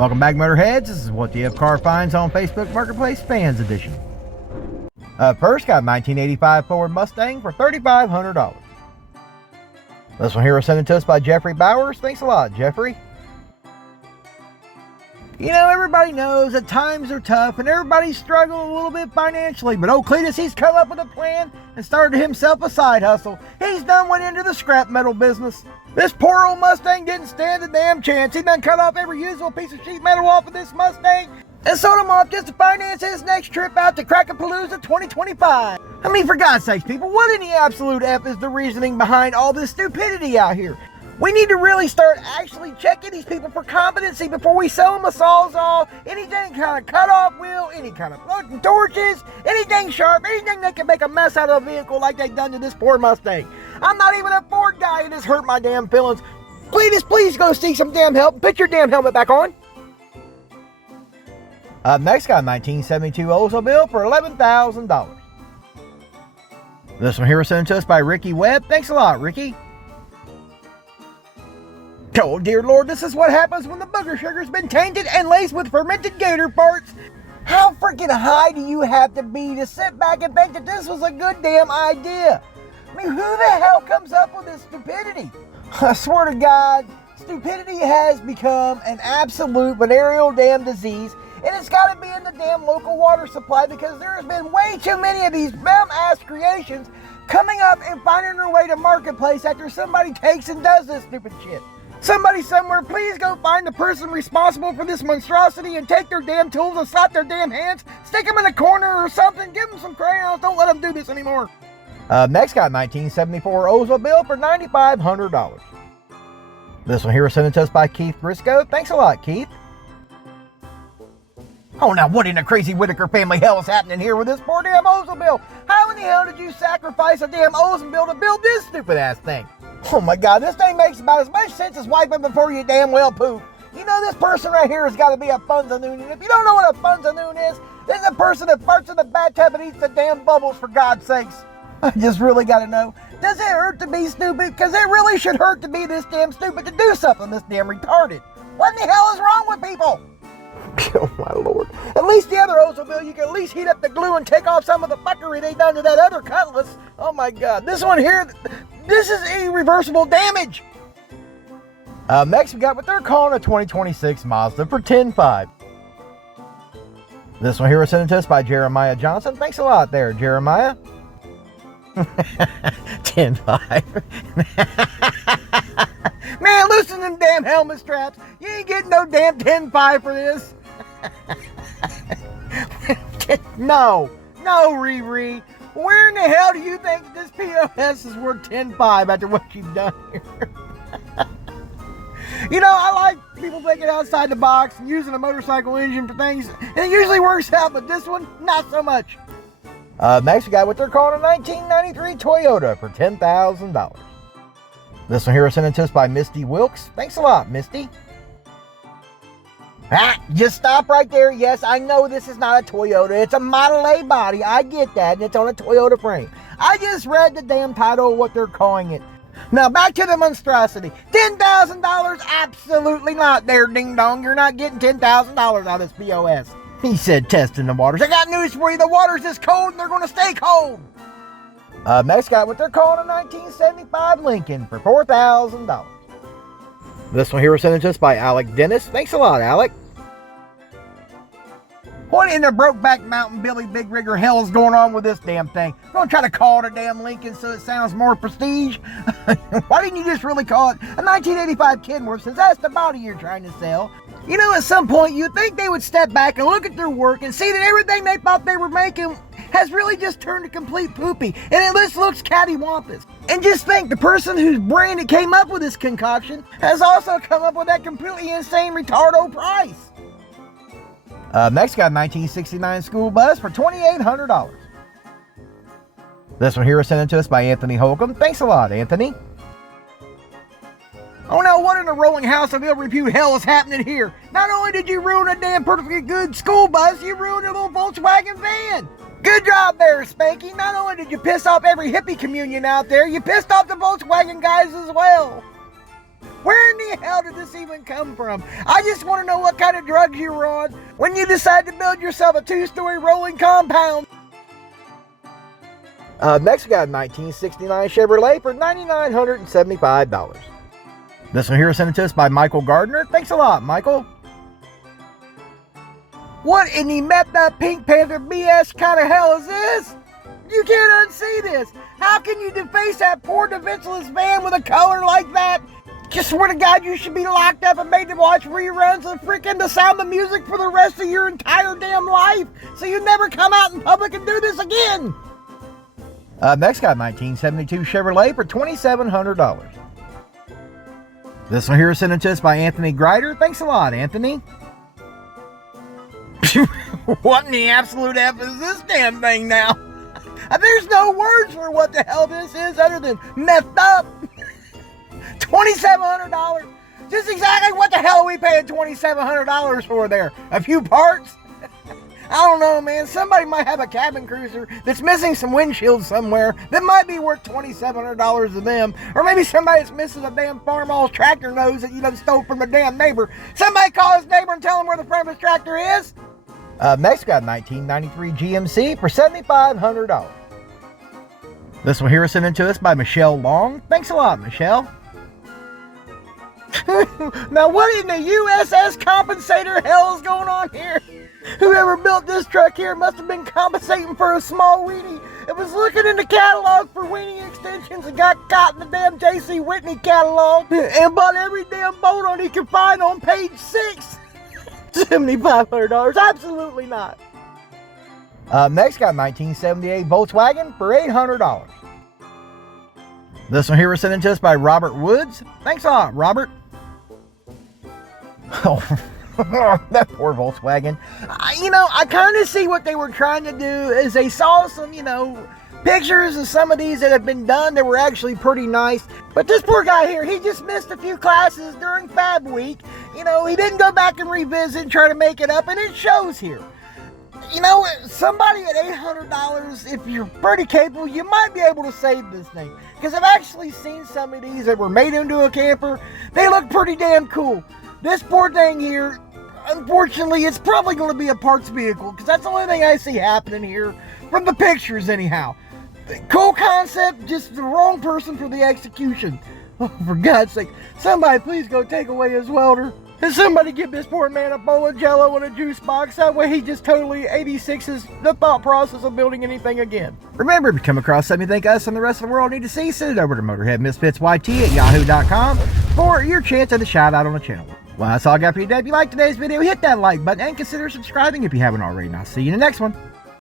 Welcome back, Motorheads. This is What the F Car Finds on Facebook Marketplace Fans Edition. First, got a 1985 Ford Mustang for $3,500. This one here was sent to us by Jeffrey Bowers. Thanks a lot, Jeffrey. You know, everybody knows that times are tough and everybody's struggling a little bit financially, but old Cletus, he's come up with a plan and started himself a side hustle. He's done went into the scrap metal business. This poor old Mustang didn't stand a damn chance. He done cut off every usable piece of sheet metal off of this Mustang and sold him off just to finance his next trip out to Crackapalooza 2025. I mean, for God's sakes, people, what in the absolute F is the reasoning behind all this stupidity out here? We need to really start actually checking these people for competency before we sell them a Sawzall, anything kind of cut-off wheel, any kind of fucking torches, anything sharp, anything that can make a mess out of a vehicle like they done to this poor Mustang. I'm not even a Ford guy and this hurt my damn feelings. Please go seek some damn help. Put your damn helmet back on. Next, got a 1972 Oldsmobile for $11,000. This one here was sent to us by Ricky Webb. Thanks a lot, Ricky. Oh dear Lord, this is what happens when the booger sugar's been tainted and laced with fermented gator parts. How freaking high do you have to be to sit back and think that this was a good damn idea? I mean, who the hell comes up with this stupidity? I swear to God, stupidity has become an absolute venereal damn disease, and it's got to be in the damn local water supply because there has been way too many of these dumb-ass creations coming up and finding their way to marketplace after somebody takes and does this stupid shit. Somebody somewhere, please go find the person responsible for this monstrosity and take their damn tools and slap their damn hands, stick them in a corner or something, give them some crayons, don't let them do this anymore. Next, got 1974 Oldsmobile for $9,500. This one here was sent to us by Keith Briscoe. Thanks a lot, Keith. Oh, now what in the crazy Whitaker family hell is happening here with this poor damn Oldsmobile? How in the hell did you sacrifice a damn Oldsmobile to build this stupid ass thing? Oh my God, this thing makes about as much sense as wiping before you damn well poop. You know, this person right here has got to be a funzanoon. And if you don't know what a funzanoon is, it's a person that farts in the bathtub and eats the damn bubbles, for God's sakes. I just really got to know, does it hurt to be stupid? Because it really should hurt to be this damn stupid to do something this damn retarded. What in the hell is wrong with people? Oh my Lord. At least the other Oldsmobile, you can at least heat up the glue and take off some of the fuckery they done to that other Cutlass. Oh my God. This one here, this is irreversible damage. Next, we got what they're calling a 2026 Mazda for $10,500. This one here was sent to us by Jeremiah Johnson. Thanks a lot there, Jeremiah. $10,500. Man, loosen them damn helmet straps. You ain't getting no damn $10,500 for this. No, Riri. Where in the hell do you think this POS is worth $10,500 after what you've done here? You know, I like people thinking outside the box and using a motorcycle engine for things, and it usually works out, but this one, not so much. Next, we got what they're calling a 1993 Toyota for $10,000. This one here was sent to us by Misty Wilkes. Thanks a lot, Misty. Just stop right there. Yes, I know this is not a Toyota. It's a Model A body. I get that, and it's on a Toyota frame. I just read the damn title of what they're calling it. Now, back to the monstrosity. $10,000? Absolutely not there, ding dong. You're not getting $10,000 out of this POS. He said testing the waters. I got news for you. The water's this cold, and they're going to stay cold. Next, got what they're calling a 1975 Lincoln for $4,000. This one here was sent to us by Alec Dennis. Thanks a lot, Alec. What in the Brokeback Mountain Billy Big Rigger hell is going on with this damn thing? I'm going to try to call it a damn Lincoln so it sounds more prestige. Why didn't you just really call it a 1985 Kenworth, since that's the body you're trying to sell? You know, at some point, you'd think they would step back and look at their work and see that everything they thought they were making has really just turned to complete poopy, and it just looks cattywampus. And just think, the person whose brain that came up with this concoction has also come up with that completely insane retardo price. Next, got a 1969 school bus for $2,800. This one here was sent to us by Anthony Holcomb. Thanks a lot, Anthony. Oh no, what in the rolling house of ill repute hell is happening here? Not only did you ruin a damn perfectly good school bus, you ruined a little Volkswagen van. Good job there, Spanky. Not only did you piss off every hippie communion out there, you pissed off the Volkswagen guys as well. Where in the hell did this even come from? I just want to know what kind of drugs you were on when you decided to build yourself a 2-story rolling compound. Next we got a 1969 Chevrolet for $9,975. This one here is sent to us by Michael Gardner. Thanks a lot, Michael. What in the met that Pink Panther BS kind of hell is this? You can't unsee this. How can you deface that poor defenseless man with a color like that? Just swear to God, you should be locked up and made to watch reruns of freaking The Sound of Music for the rest of your entire damn life, so you never come out in public and do this again. Next got 1972 Chevrolet for $2,700. This one here is sent to us by Anthony Grider. Thanks a lot, Anthony. What in the absolute F is this damn thing now? There's no words for what the hell this is other than messed up. $2,700. Just exactly what the hell are we paying $2,700 for there? A few parts? I don't know, man. Somebody might have a cabin cruiser that's missing some windshields somewhere that might be worth $2,700 to them. Or maybe somebody that's missing a damn farmall's tractor nose that you done stole from a damn neighbor. Somebody call his neighbor and tell him where the front of his tractor is. Next, got 1993 GMC for $7,500. This one here is sent to us by Michelle Long. Thanks a lot, Michelle. Now, what in the USS compensator hell is going on here? Whoever built this truck here must have been compensating for a small weenie. It was looking in the catalog for weenie extensions and got caught in the damn J.C. Whitney catalog and bought every damn bolt on he could find on page 6. $7,500? Absolutely not. Next got 1978 Volkswagen for $800. This one here was sent to us by Robert Woods. Thanks a lot, Robert. Oh, that poor Volkswagen. I kind of see what they were trying to do is they saw some, pictures of some of these that have been done that were actually pretty nice. But this poor guy here, he just missed a few classes during Fab Week. He didn't go back and revisit and try to make it up, and it shows here. Somebody at $800, if you're pretty capable, you might be able to save this thing. Because I've actually seen some of these that were made into a camper. They look pretty damn cool. This poor thing here, unfortunately, it's probably going to be a parts vehicle. Because that's the only thing I see happening here from the pictures anyhow. Cool concept, just the wrong person for the execution. Oh, for God's sake, somebody please go take away his welder. And somebody give this poor man a bowl of Jello and a juice box. That way he just totally 86's the thought process of building anything again. Remember, if you come across something you think us and the rest of the world need to see, send it over to MotorheadMisfitsYT@yahoo.com for your chance at a shout out on the channel. Well, that's all I got for you today. If you liked today's video, hit that like button and consider subscribing if you haven't already. And I'll see you in the next one.